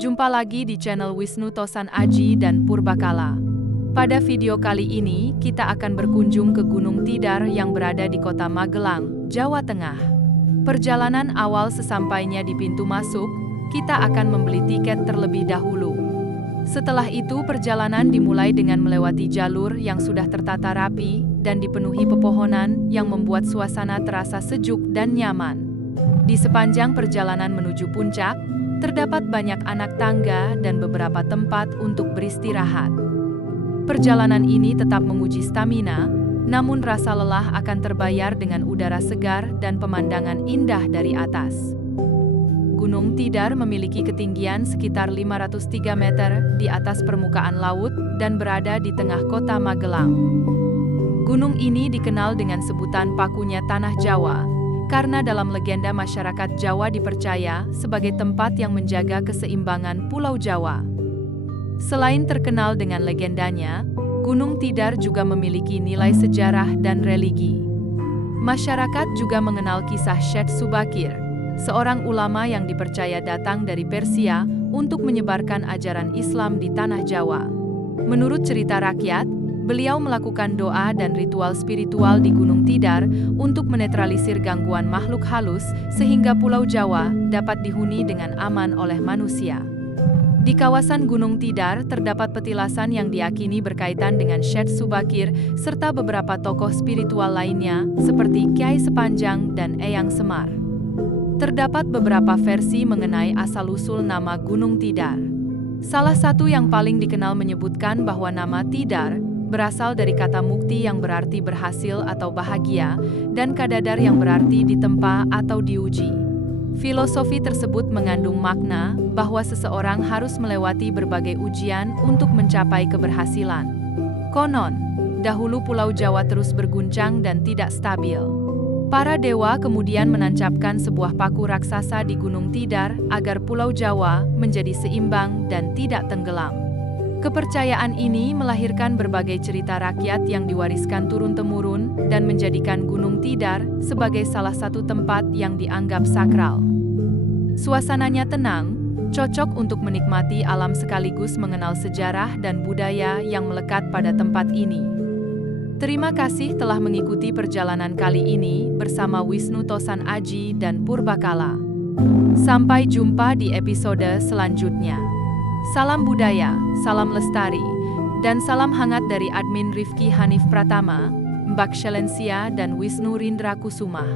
Jumpa lagi di channel Wisnu Tosan Aji dan Purbakala. Pada video kali ini, kita akan berkunjung ke Gunung Tidar yang berada di kota Magelang, Jawa Tengah. Perjalanan awal sesampainya di pintu masuk, kita akan membeli tiket terlebih dahulu. Setelah itu, perjalanan dimulai dengan melewati jalur yang sudah tertata rapi dan dipenuhi pepohonan yang membuat suasana terasa sejuk dan nyaman. Di sepanjang perjalanan menuju puncak, terdapat banyak anak tangga dan beberapa tempat untuk beristirahat. Perjalanan ini tetap menguji stamina, namun rasa lelah akan terbayar dengan udara segar dan pemandangan indah dari atas. Gunung Tidar memiliki ketinggian sekitar 503 meter di atas permukaan laut dan berada di tengah kota Magelang. Gunung ini dikenal dengan sebutan pakunya Tanah Jawa, karena dalam legenda masyarakat Jawa dipercaya sebagai tempat yang menjaga keseimbangan Pulau Jawa. Selain terkenal dengan legendanya, Gunung Tidar juga memiliki nilai sejarah dan religi. Masyarakat juga mengenal kisah Syekh Subakir, seorang ulama yang dipercaya datang dari Persia untuk menyebarkan ajaran Islam di Tanah Jawa. Menurut cerita rakyat, beliau melakukan doa dan ritual spiritual di Gunung Tidar untuk menetralisir gangguan makhluk halus sehingga Pulau Jawa dapat dihuni dengan aman oleh manusia. Di kawasan Gunung Tidar terdapat petilasan yang diyakini berkaitan dengan Syekh Subakir serta beberapa tokoh spiritual lainnya seperti Kyai Sepanjang dan Eyang Semar. Terdapat beberapa versi mengenai asal-usul nama Gunung Tidar. Salah satu yang paling dikenal menyebutkan bahwa nama Tidar berasal dari kata mukti yang berarti berhasil atau bahagia, dan kadadar yang berarti ditempa atau diuji. Filosofi tersebut mengandung makna bahwa seseorang harus melewati berbagai ujian untuk mencapai keberhasilan. Konon, dahulu Pulau Jawa terus berguncang dan tidak stabil. Para dewa kemudian menancapkan sebuah paku raksasa di Gunung Tidar agar Pulau Jawa menjadi seimbang dan tidak tenggelam. Kepercayaan ini melahirkan berbagai cerita rakyat yang diwariskan turun-temurun dan menjadikan Gunung Tidar sebagai salah satu tempat yang dianggap sakral. Suasananya tenang, cocok untuk menikmati alam sekaligus mengenal sejarah dan budaya yang melekat pada tempat ini. Terima kasih telah mengikuti perjalanan kali ini bersama Wisnu Tosan Aji dan Purbakala. Sampai jumpa di episode selanjutnya. Salam budaya, salam lestari, dan salam hangat dari admin Rifki Hanif Pratama, Mbak Shelensia dan Wisnu Rindra Kusuma.